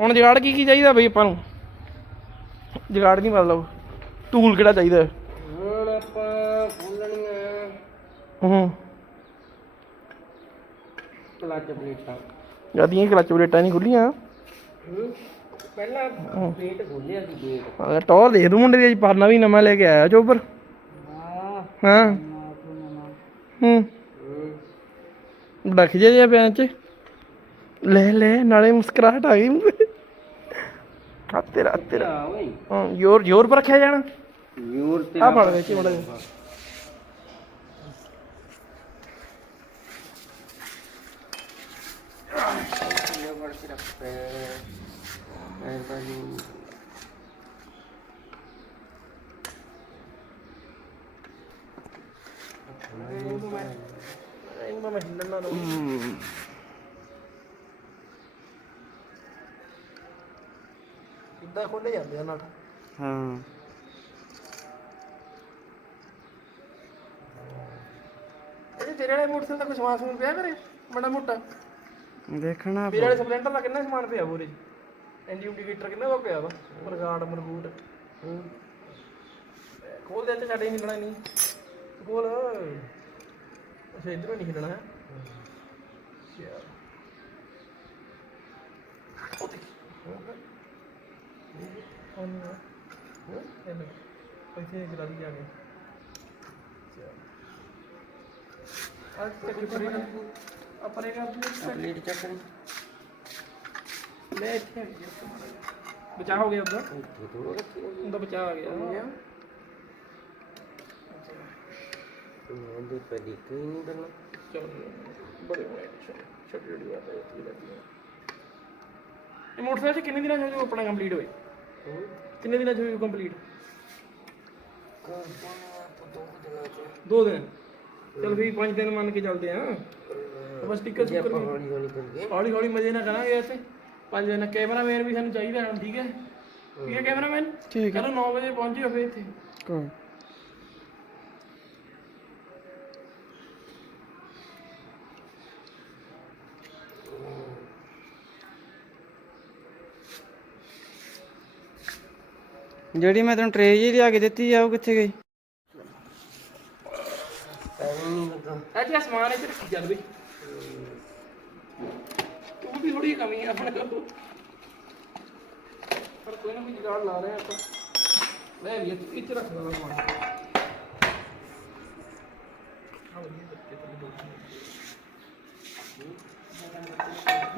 ਹੁਣ ਜਗਾੜ ਕੀ ਕੀ ਚਾਹੀਦਾ ਬਈ ਆਪਾਂ ਨੂੰ? ਜਗਾੜ ਨਹੀਂ ਮਤਲਬ? ਟੂਲ ਕਿਹੜਾ ਚਾਹੀਦਾ? ਹੁਣ ਆਪਾਂ ਖੋਲਣੀਆਂ ਹੂੰ। ਕਲੱਚ ਪਲੇਟਾਂ। ਜਦੀਆਂ ਕਲਚ ਪਲੇਟਾਂ ਨਹੀਂ ਖੁੱਲੀਆਂ। ਪਹਿਲਾਂ ਪਲੇਟ ਖੋਲਿਆ ਸੀ ਗੇਟ। ਟੌਰ ਦੇਖ ਮੁੰਡੇ ਦੀ ਅੱਜ ਪਰਨਾ ਵੀ ਨਵਾਂ ਲੈ ਕੇ ਆਇਆ ਚੋਬਰ ਹਾਂ। ਹਾਂ। ਹੂੰ। ਹੂੰ। ਰੱਖ ਜੇ ਜੇ ਪਿਆ ਚ। ਲੈ ਲੈ ਨਾਲੇ ਮੁਸਕਰਾਹਟ ਆ ਗਈ। ਆ ਤੇਰਾ। ਤੇਰਾ ਆ ਓਏ। ਹਾਂ ਜ਼ੋਰ ਜ਼ੋਰ ਪਰ ਰੱਖਿਆ ਜਾਣਾ। ਯੂਰ ਤੇ ਆ ਫੜ ਵਿੱਚ ਮੁੰਡੇ ਫੜ ਕੇ ਰੱਖ ਪੈ ਐ ਬਾਜੀ ਇਹਨੂੰ ਮੈਂ ਹਿੱਲਣ ਨਾ ਦਊਂ ਕਿੱਦਾਂ ਖੋਲੇ ਜਾਂਦੇ ਆ ਨਟ ਹਾਂ। ਇਹ ਤੇਰੇ ਵਾਲੇ ਮੋਟਰਸਾਈਕਲ ਦਾ ਕੁਝ ਸਮਾਨ ਸਮੂਨ ਪਿਆ ਕਰੇ ਬੜਾ ਮੋਟਾ। ਦੇਖਣਾ ਮੇਰੇ ਵਾਲੇ ਸਪਲੈਂਡਰ ਦਾ ਕਿੰਨਾ ਸਮਾਨ ਪਿਆ ਪੂਰੇ ਇੰਜੀ ਇੰਡੀਕੇਟਰ ਕਿੰਨਾ ਦਾ ਪਿਆ ਵਾ? ਮਰਗਾੜ ਮਰਗੂਟ ਖੋਲ ਦੇ ਤੇ ਸਾਡੇ ਨਹੀਂ ਹਿੱਲਣਾ ਨਹੀਂ ਖੋਲ ਅੱਛਾ ਇਧਰੋਂ ਨਹੀਂ ਹਿੱਲਣਾ ਹੈ। ਯਾਰ ਉਹ ਦੇਖ ਹਾਂ ਹਾਂ ਇਹ ਲੈ ਪੈਸੇ ਜਰਾ ਦੀ ਜਾ ਕੇ। ਅੱਜ ਤੱਕ ਪਰੇ ਆਪਣੇ ਕਰ ਦਿਓ ਪਲੇਟ ਚੱਕਣੀ ਲੈ ਇੱਥੇ ਬਚਾ ਹੋ ਗਿਆ ਉਹਦਾ ਇੱਥੇ ਉਹਦਾ ਬਚਾ ਆ। ਗਿਆ। ਉਹਦੇ ਪਹਿਲੀ ਕੋਈ ਨਹੀਂ ਕਰਨਾ ਚਲੋ ਬੜੇ ਹੋਏ ਛੋਟੀ ਛੋਟੀ ਬਾਤ ਹੈ ਇੱਥੇ ਲੱਗੀ ਹੈ ਇਹ ਮੋਟਰਸਾਈਕਲ 'ਚ ਕਿੰਨੇ ਦਿਨਾਂ 'ਚ ਹੋ ਆਪਣਾ ਕੰਪਲੀਟ ਹੋਏ? ਕਿੰਨੇ ਦਿਨਾਂ 'ਚ ਹੋਊ ਕੰਪਲੀਟ ਦੋ ਦਿਨ। ਚਲ ਵੀ ਪੰਜ ਦਿਨ ਮੰਨ ਕੇ ਚੱਲਦੇ ਆ। ਬਸ ਟਿਕਟ ਸੁਕਰ ਆਪਾਂ ਹੌਲੀ ਹੌਲੀ ਕਰੀਏ। ਹੌਲੀ ਹੌਲੀ ਮਜ਼ੇ ਨਾਲ ਕਰਾਂਗੇ ਇੱਥੇ ਪੰਜ ਦਿਨ। ਕੈਮਰਾਮੈਨ ਵੀ ਸਾਨੂੰ ਚਾਹੀਦਾ ਹੁਣ ਠੀਕ ਹੈ? ਠੀਕ ਹੈ ਕੈਮਰਾਮੈਨ? ਠੀਕ ਚਲੋ 9 ਵਜੇ ਪਹੁੰਚਿਓ ਫੇਰ ਇੱਥੇ। ਕੋਈ ਜਿਹੜੀ ਮੈਂ ਤੈਨੂੰ ਟਰੇ ਜੀ ਲਿਆ ਕੇ ਦਿੱਤੀ ਆ ਉਹ ਕਿੱਥੇ ਗਈ? ਨਹੀਂ ਲੱਗਾ ਅੱਛਾ ਸਮਾਨ ਇੱਥੇ ਰੱਖੀ ਚੱਲ ਬਈ। ਤੂੰ ਵੀ ਥੋੜੀ ਕਮੀ ਆ ਆਪਣੇ ਕੋਲ। ਪਰ ਕੋਈ ਨਾ ਕੋਈ ਜੁਗਾੜ ਲਾ ਰਹੇ ਆਪਾਂ। ਲੈ ਵੀ ਤੂੰ ਇੱਥੇ ਰੱਖ ਦੇਣਾ ਸਮਾਨ। ਆਹ ਵਧੀਆ ਬੱਚੇ ਤੇ ਦੋ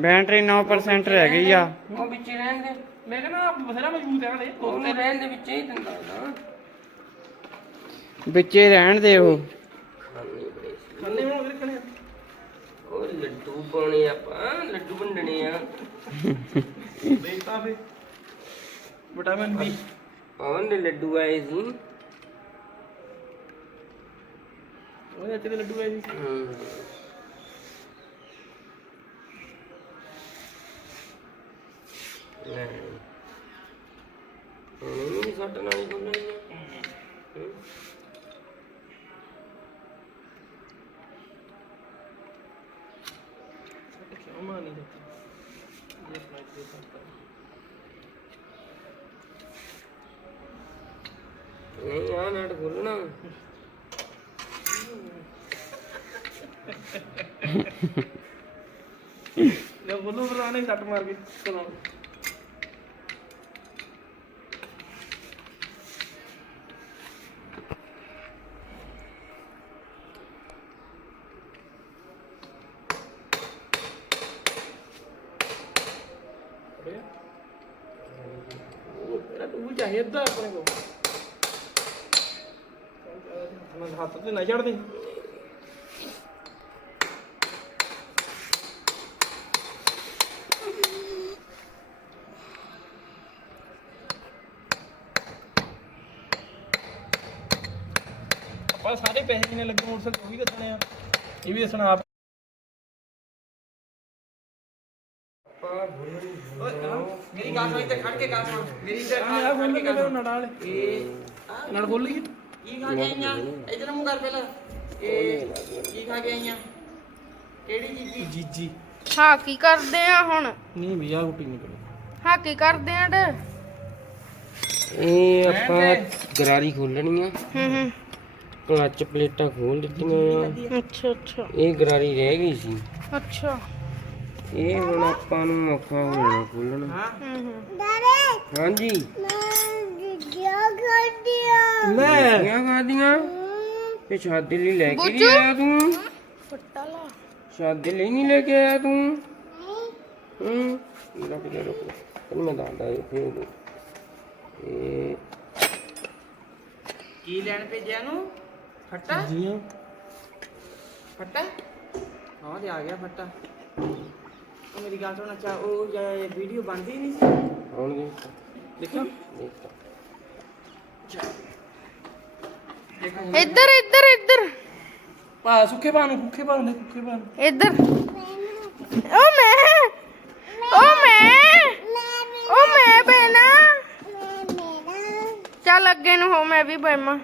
ਬੈਟਰੀ 9% ਰਹਿ ਗਈ ਆ। ਉਹ ਵਿੱਚ ਰਹਿਣ ਦੇ। ਮੈਂ ਕਹਿੰਦਾ ਬਥੇਰਾ ਮਜ਼ਬੂਤ ਹੈ ਹਲੇ ਦੋ ਉਹਨੂੰ ਰਹਿਣ ਦੇ ਵਿੱਚ ਹੀ ਦਿੰਦਾ ਨਾ। ਵਿੱਚੇ ਰਹਿਣ ਦੇ ਉਹ। ਖਾਣੇ ਬੜੇ ਖੰਨੇ ਹੁਣ ਉਹਦੇ ਰੱਖਣੇ ਆ। ਉਹ ਲੱਡੂ ਪਾਉਣੇ ਆਪਾਂ ਲੱਡੂ ਵੰਡਣੇ ਆ। ਦੇਖਤਾ ਫੇ ਵਿਟਾਮਿਨ ਬੀ। ਪਵਨ ਦੇ ਲੱਡੂ ਆਏ ਸੀ। ਉਹਦੇ ਦੇ ਲੱਡੂ ਆਏ ਸੀ। ਹਮ। ਲੈ ਉਹਨੂੰ ਵੀ ਸੱਟ ਨਾਲ ਹੀ ਖੋਲਣੀ। ਕਿਉਂ ਮਾਂ ਨਹੀਂ ਦਿੱਤੀ? ਇਹ ਫਲਾਈਟ ਦੇ ਸਕਦਾ ਨਹੀਂ ਆ ਨਾਟ ਖੋਲਣਾ ਲੈ ਬੋਲੋ ਬਰਾਨੇ ਸੱਟ ਮਾਰ ਕੇ। ਚਲੋ ਉਹ ਮੇਰਾ ਟੂਲ ਚਾਹੀਦਾ ਆਪਣੇ ਕੋਲ ਮੈਂ ਹੱਥ ਤੇ ਨਾ ਛੱਡ ਦੇ ਆਪਾਂ ਸਾਰੇ ਪੈਸੇ ਕਿੰਨੇ ਲੱਗੇ ਮੋਟਰਸਾਈਕਲ ਉਹ ਵੀ ਦੱਸਣੇ ਆ। ਇਹ ਵੀ ਦੱਸਣਾ ਆਪ। ਮੇਰੀ ਗੱਲ ਸੁਣ ਤੇ ਖੜ ਕੇ ਗੱਲ ਸੁਣ। ਮੇਰੀ ਤੇ ਖੋਲ ਕੇ ਮੇਰੇ ਨਾਲ ਇਹ ਨਾਲ ਖੋਲ ਲਈ ਕੀ ਖਾ ਕੇ ਆਈਆਂ? ਇਧਰ ਮੂੰਹ ਕਰ ਪਹਿਲਾਂ। ਇਹ ਕੀ ਖਾ ਕੇ ਆਈਆਂ? ਕਿਹੜੀ ਚੀਜ਼ੀ? ਜੀਜੀ। ਹਾਂ ਕੀ ਕਰਦੇ ਆ ਹੁਣ। ਨਹੀਂ ਭਈਆ ਗੁੱਟੀ ਨਹੀਂ ਕਰੋ ਹਾਂ ਕੀ ਕਰਦੇ ਆਂ ਡੇ ਇਹ ਆਪਾਂ ਗਰਾਰੀ ਖੋਲਣੀ ਆ। ਹੂੰ ਹੂੰ। ਕਲੱਚ ਪਲੇਟਾਂ ਖੋਲ ਦਿੱਤੀਆਂ ਆ। ਅੱਛਾ ਅੱਛਾ। ਇਹ ਗਰਾਰੀ ਰਹਿ ਗਈ ਸੀ। ਅੱਛਾ। ਇਹ ਹੁਣ ਆਪਾਂ ਨੂੰ ਔਖਾ ਹੋ ਜਾਣਾ ਖੋਲਣਾ। ਹੂੰ। ਹੂੰ ਹਾਂਜੀ। ਲੈ। ਕੀ ਖਾਦੀਆਂ ਇਹ ਸ਼ਾਦੀ ਲਈ ਲੈ ਕੇ ਨਹੀਂ ਆਇਆ ਤੂੰ? ਫੱਟਾ ਲਾ। ਸ਼ਾਦੀ ਲਈ ਨਹੀਂ ਲੈ ਕੇ ਆਇਆ ਤੂੰ? ਹੂੰ। ਰੁਕ ਜਾ। ਰੁਕ ਤੈਨੂੰ ਮੈਂ ਦੱਸਦਾ ਇਹ ਫੇਰ ਦੇ ਇਹ ਕੀ ਲੈਣ ਭੇਜਿਆ ਨੂੰ ਫੱਟਾ? ਜੀ ਫੱਟਾ? ਹਾਂ ਤੇ ਆ ਗਿਆ ਫੱਟਾ। ਉਹ ਮੇਰੀ ਗੱਲ ਸੁਣ ਅੱਛਾ ਉਹ ਵੀਡੀਓ ਬਣਦੀ ਨਹੀਂ ਸੀ? ਹੁਣ ਦੇਖ। ਦੇਖੋ ਦੇਖ ਇੱਧਰ ਇੱਧਰ ਇੱਧਰ। ਪਾ ਸੁੱਕੇ ਪਾ ਨੂੰ ਸੁੱਕੇ ਪਾ ਨੂੰ ਸੁੱਕੇ ਪਾ ਨੂੰ। ਇੱਧਰ। ਓ ਮੈਂ ਓ ਮੈਂ ਓ ਮੈਂ ਬੈਣਾ ਚੱਲ ਅੱਗੇ ਨੂੰ ਹੋ ਮੈਂ ਵੀ ਬੈਮਾ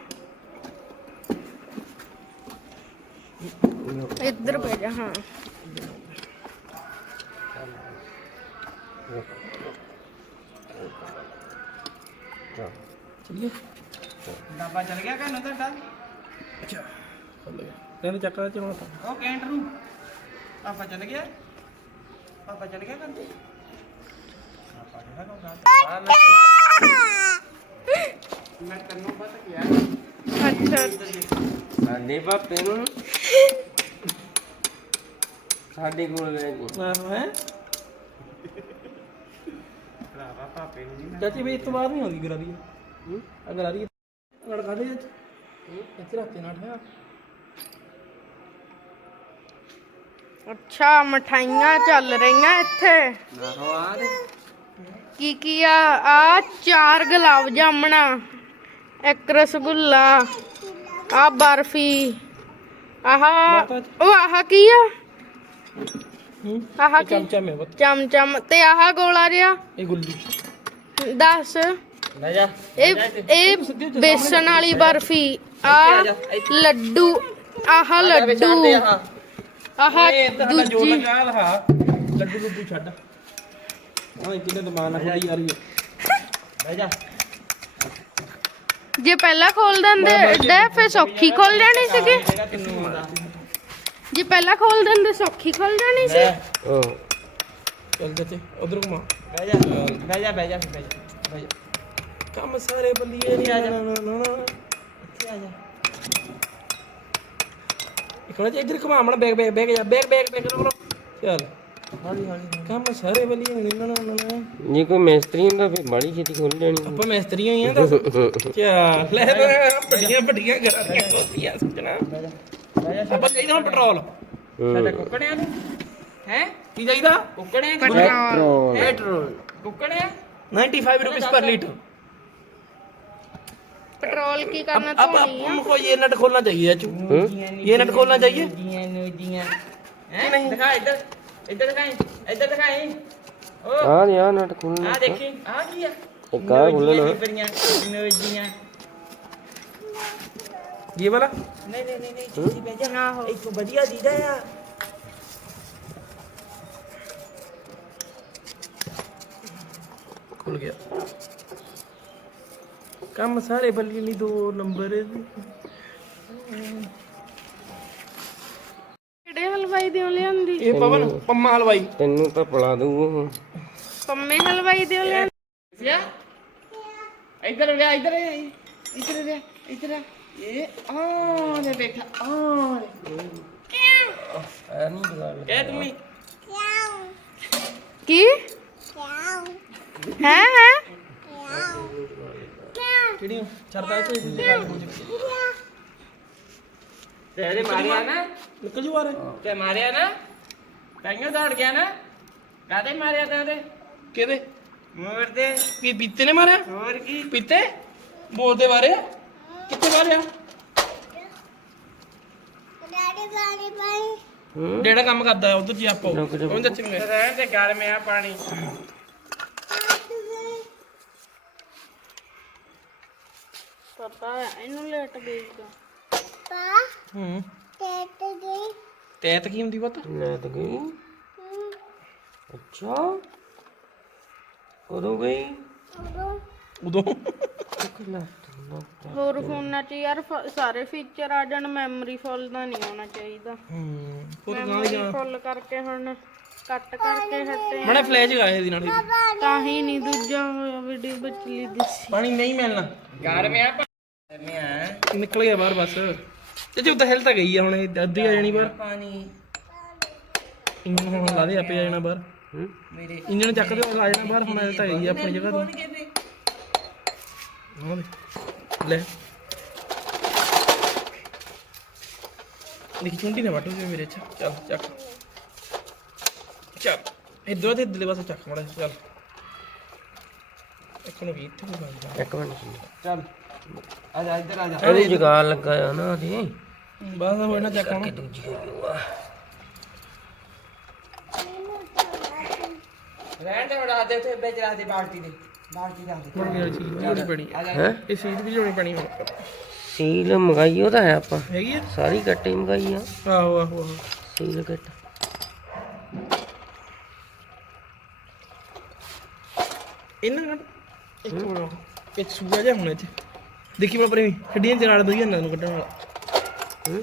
ਇੱਧਰ ਬਹਿ ਜਾ ਹਾਂ। ਚੱਲੀਏ। ਡੱਬਾ ਚਲ ਗਿਆ ਕਾਨੂੰ ਤੁਹਾਡਾ? ਅੱਛਾ ਕਹਿੰਦੇ ਚੱਕਰ ਚ ਹੁਣ ਉਹ ਕੈਂਟ ਨੂੰ। ਪਾਪਾ ਚਲ ਗਿਆ? ਪਾਪਾ ਚਲ ਗਿਆ ਕੰਤੇ ਪਾਪਾ ਕਿਹੜਾ ਕੋ ਮੈਂ ਤੈਨੂੰ ਪਤਾ ਕਿਹਾ ਅੱਛਾ ਸਾਡੇ ਪਾਪੇ ਨੂੰ। ਸਾਡੇ ਕੋਲ ਲੈ ਜੀ ਹੈ? ਭਰਾਵਾ ਪਾਪੇ ਨੂੰ ਨਹੀਂ ਚਾਚੀ ਵੀ ਇਸ ਤੋਂ ਬਾਅਦ ਨਹੀਂ ਆਉਂਦੀ ਗਰਾਰੀ। ਆ ਗਰਾਰੀ ਲੜ ਖਾਦੇ ਅੱਜ ਇੱਥੇ ਰੱਖ ਕੇ ਨਾ ਠਿਆ ਅੱਛਾ ਮਠਾਈਆਂ ਚੱਲ ਰਹੀਆਂ ਇੱਥੇ। ਕੀ ਕੀ ਆ? ਆ ਚਾਰ ਗੁਲਾਬ ਜਾਮਣਾ ਇੱਕ ਰਸਗੁੱਲਾ ਆ ਬਰਫੀ ਆਹ ਉਹ ਆਹ ਕੀ ਆ? ਆਹ ਕੀ? ਚਮਚਾ ਮੇ ਬਤ ਚਮ ਚਮ ਤੇ ਆਹ ਗੋਲਾ ਜਿਹਾ। ਇਹ ਗੁੱਲੀ। ਦੱਸ। ਲੈ ਜਾ। ਇਹ ਇਹ ਬੇਸਣ ਵਾਲੀ ਬਰਫੀ ਆ ਲੱਡੂ ਆਹ ਲੱਡੂ। ਆਹ ਦੂਜੀ ਲੱਡੂ ਲੱਡੂ ਛੱਡ। ਕਿਨੇ ਨਾਲ ਜਾ ਰਹੀ ਹੈ ਲੈ ਜਾ। ਜੇ ਪਹਿਲਾਂ ਖੋਲ ਦਿੰਦੇ ਡੇ ਫੇ ਸੌਖੀ ਖੋਲ ਜਾਣੀ ਸੀਗੀ। ਆਉਂਦਾ ਜੇ ਪਹਿਲਾਂ ਖੋਲ ਦਿੰਦੇ ਸੌਖੀ ਖੋਲ ਜਾਣੀ ਸੀ। ਉਹ ਚੱਲ ਚਾਚੇ ਉਧਰ ਘੁਮਾ। ਬਹਿ ਜਾ ਬਹਿ ਜਾ। ਬਹਿ ਜਾ ਬਹਿ ਜਾ ਬਹਿ ਜਾ। ਕੰਮ ਸਾਰੇ ਬੱਲੀਏ ਨਹੀਂ ਆ ਜਾ। ਇੱਥੇ ਆ ਜਾ। ਇੱਕ ਵਾਰ ਇੱਧਰ ਘੁਮਾ ਮਣਾ ਬੈਗ ਬੈਗ ਬੈਗ ਜਾ ਬੈਗ ਬੈਗ ਬੈਗ ਕਰੋ ਚੱਲ। ਹੌਲੀ ਹੌਲੀ ਕੰਮ ਸਾਰੇ ਬੱਲੀਏ ਨਹੀਂ ਨਾ ਨਾ ਨਾ ਜੇ ਕੋਈ ਮਿਸਤਰੀ ਹੁੰਦਾ ਫਿਰ ਬੜੀ ਛੇਤੀ ਖੋਲ ਲੈਣੀ ਆਪਾਂ ਮਿਸਤਰੀ ਹੋਈ ਆ ਤਾਂ। ਚੱਲ ਲੈ ਤਾਂ ਵੱਡੀਆਂ ਵੱਡੀਆਂ ਗਰਾਰੀਆਂ ਕੋਤੀਆਂ ਸੱਜਣਾ ਬਹਿ ਜਾ ਆਪਾਂ ਚਾਹੀਦਾ ਹੁਣ ਪੈਟਰੋਲ। ਸਾਡਾ ਕੁੱਕੜਿਆਂ ਨੂੰ? ਹੈ? ਕੀ ਚਾਹੀਦਾ ਕੁੱਕੜਿਆਂ ਨੂੰ? ਪੈਟਰੋਲ। ਪੈਟਰੋਲ ਕੁੱਕੜਿਆਂ? 95 ਰੁਪਏ ਪਰ ਲੀਟਰ। पेट्रोल की करना अब तो नहीं है आपको ये नट खोलना चाहिए चाचू ये नट खोलना चाहिए नहीं दिखा इधर इधर दिखाएं इधर दिखाएं यार यार नट खोलना आ देखिए आ गया कार खोल लो नोजियां ये वाला नहीं नहीं नहीं नहीं भेजा ना हो एक बढ़िया दीदा यार खुल गया ਕੰਮ ਸਾਰੇ ਬੱਲੀ ਲਈ ਦੋ ਨੰਬਰ ਕਿਹੜੇ ਹਲਵਾਈ ਦਿਓ ਲਿਆਂਦੀ? ਇਹ ਪਵਨ ਪੰਮਾ ਹਲਵਾਈ। ਤੈਨੂੰ ਤਾਂ ਪਲਾ ਦੂੰ ਪੰਮੇ ਹਲਵਾਈ ਦਿਓ ਲਿਆਂਦੀ ਯਾ ਇੱਧਰ ਆ ਗਿਆ ਇੱਧਰ ਆ, ਇੱਧਰ ਆ ਗਿਆ, ਇੱਧਰ ਆ। ਇਹ ਆ ਨੇ ਬੈਠਾ ਆ ਐ ਨਹੀਂ ਬੁਲਾ ਕਹਿ ਤੁਮੀ ਕੀ? ਹੈ ਹੈ? ਕਿਹੜੀ ਚਰਦਾ ਚ ਤੇਰੇ ਮਾਰਿਆ ਨਾ। ਨਿਕਲ ਜੂ ਆ ਰੇ। ਤੇ ਮਾਰਿਆ ਨਾ। ਕਾਈਓ ਦੌੜ ਗਿਆ ਨਾ। ਕਾਦੇ ਮਾਰਿਆ ਤੇ ਕਿਹਦੇ? ਮੋਰ ਦੇ। ਕੀ ਪੀਤੇ ਨੇ ਮਾਰਿਆ? ਹੋਰ ਕੀ? ਪੀਤੇ? ਬੋਲਦੇ ਬਾਰੇ ਕਿੱਥੇ ਮਾਰਿਆ? ਹੂੰ ਡੇੜਾ ਕੰਮ ਕਰਦਾ ਉਧਰ ਜੀ ਆਪਾਂ। ਉਹਨੂੰ ਦੱਸੀ ਰਹਿ ਤੇ ਗਰਮ ਆ ਪਾਣੀ। ਪਤਾ ਇਹਨੂੰ ਲੇਟ ਗਈਗਾ ਹੂੰ। ਤੈਤ ਕੀ ਹੁੰਦੀ ਪਤਾ? ਲੈ ਤਾਂ ਗਈ ਅੱਛਾ। ਕਦੋਂ ਗਈ? ਉਦੋਂ। ਹੋਰ ਫੋਨਾਂ 'ਚ ਯਾਰ ਫ- ਸਾਰੇ ਫੀਚਰ ਆ ਜਾਣ ਮੈਮਰੀ ਫੁੱਲ ਦਾ ਨਹੀਂ ਆਉਣਾ ਚਾਹੀਦਾ। ਹੂੰ। ਹੋਰ ਗਾਂ ਮੈਮਰੀ ਫੁੱਲ ਕਰਕੇ ਹੁਣ ਕੱਟ ਕਰਕੇ ਹਟੇ ਮਣੇ ਫਲੈਸ਼ ਗਾਏ ਦੀ ਨਾਲ। ਤਾਂ ਹੀ ਨਹੀਂ ਦੂਜਾ ਵੀਡੀਓ ਬਚਲੀ ਦਿਸੀ ਪਾਣੀ ਨਹੀਂ ਮਿਲਣਾ। ਘਰ ਮੇ ਆ ਮੇ ਆ। ਨਿਕਲ ਗਿਆ ਬਾਹਰ ਬਸ। ਤੇ ਜੇ ਤਾਂ ਹਿਲ ਤਾਂ ਗਈ ਆ ਹੁਣ ਇਹ ਅੱਧੀ ਆ ਜਾਣੀ ਬਾਹਰ। ਪਾਣੀ। ਇੰਜਨ ਹੁਣ ਲਾ ਦੇ ਆਪੇ ਆ ਜਾਣਾ ਬਾਹਰ। ਮੇਰੇ ਇੰਜਨ ਚੱਕ ਦੇ ਆ ਜਾਣਾ ਬਾਹਰ ਹੁਣ ਹਿਲ ਤਾਂ ਗਈ ਆ ਆਪਣੀ ਜਗ੍ਹਾ ਤੋਂ। ਆਹ ਦੇ। ਲੈ। ਦੇਖੀ ਚੁੰਡੀ ਨਾ ਵਟੋ ਜੇ ਮੇਰੇ ਚ। ਚੱਲ ਚੱਕ। ਚੱਲ। ਇਧਰ ਤੇ ਇਧਰਲੇ ਪਾਸੇ ਚੱਕ ਮੜਾ ਚੱਲ। ਇੱਕ ਨੂੰ ਵੀ ਇੱਥੇ ਨੂੰ ਬੰਦਾ ਇੱਕ ਮਿੰਟ। ਚੱਲ। ਆ ਜਾ ਇੱਧਰ ਆ ਜਾ। ਇਹਦੇ ਜਗਾਲ ਲੱਗਾ ਆ ਨਾ ਉਹਦੀ। ਬਸ ਹੋਇਆ ਨਾ ਚੱਕ ਹੁਣ। ਦੂਜੀ ਹੋ ਗਈ ਵਾ ਰਹਿਣ ਦੇ ਬੜਾ ਦੇ ਉੱਥੇ ਵਿੱਚ ਰੱਖ ਦੇ। ਬਾਲਟੀ ਦੇ ਬਾਲਟੀ ਰੱਖ ਦੇ ਮੁੜ ਗਿਆ ਚੀਜ਼ ਵੀ ਪੈਣੀ ਹੈ? ਇਹ ਸੀਟ ਵੀ ਲਿਆਉਣੀ ਪੈਣੀ ਹੁਣ ਸੀਲ ਮੰਗਾਈ ਉਹ ਤਾਂ ਹੈ ਆਪਾਂ। ਹੈਗੀ ਆ? ਸਾਰੀ ਗੱਟੀ ਮੰਗਾਈ ਆ। ਆਹੋ ਆਹੋ ਸੀਲ ਗੱਟ। ਇਹਨਾਂ ਨਾਲ ਇੱਕ ਮਿੰਟ ਇੱਕ ਸੂਆ ਜਿਹਾ ਹੋਣਾ ਇੱਥੇ। ਦੇਖੀ ਮੈਂ ਪਰੇ ਖੱਡੀਆਂ ਚ ਨਾਲ ਦਈਆਂ ਨੂੰ ਕੱਢਣ ਵਾਲਾ।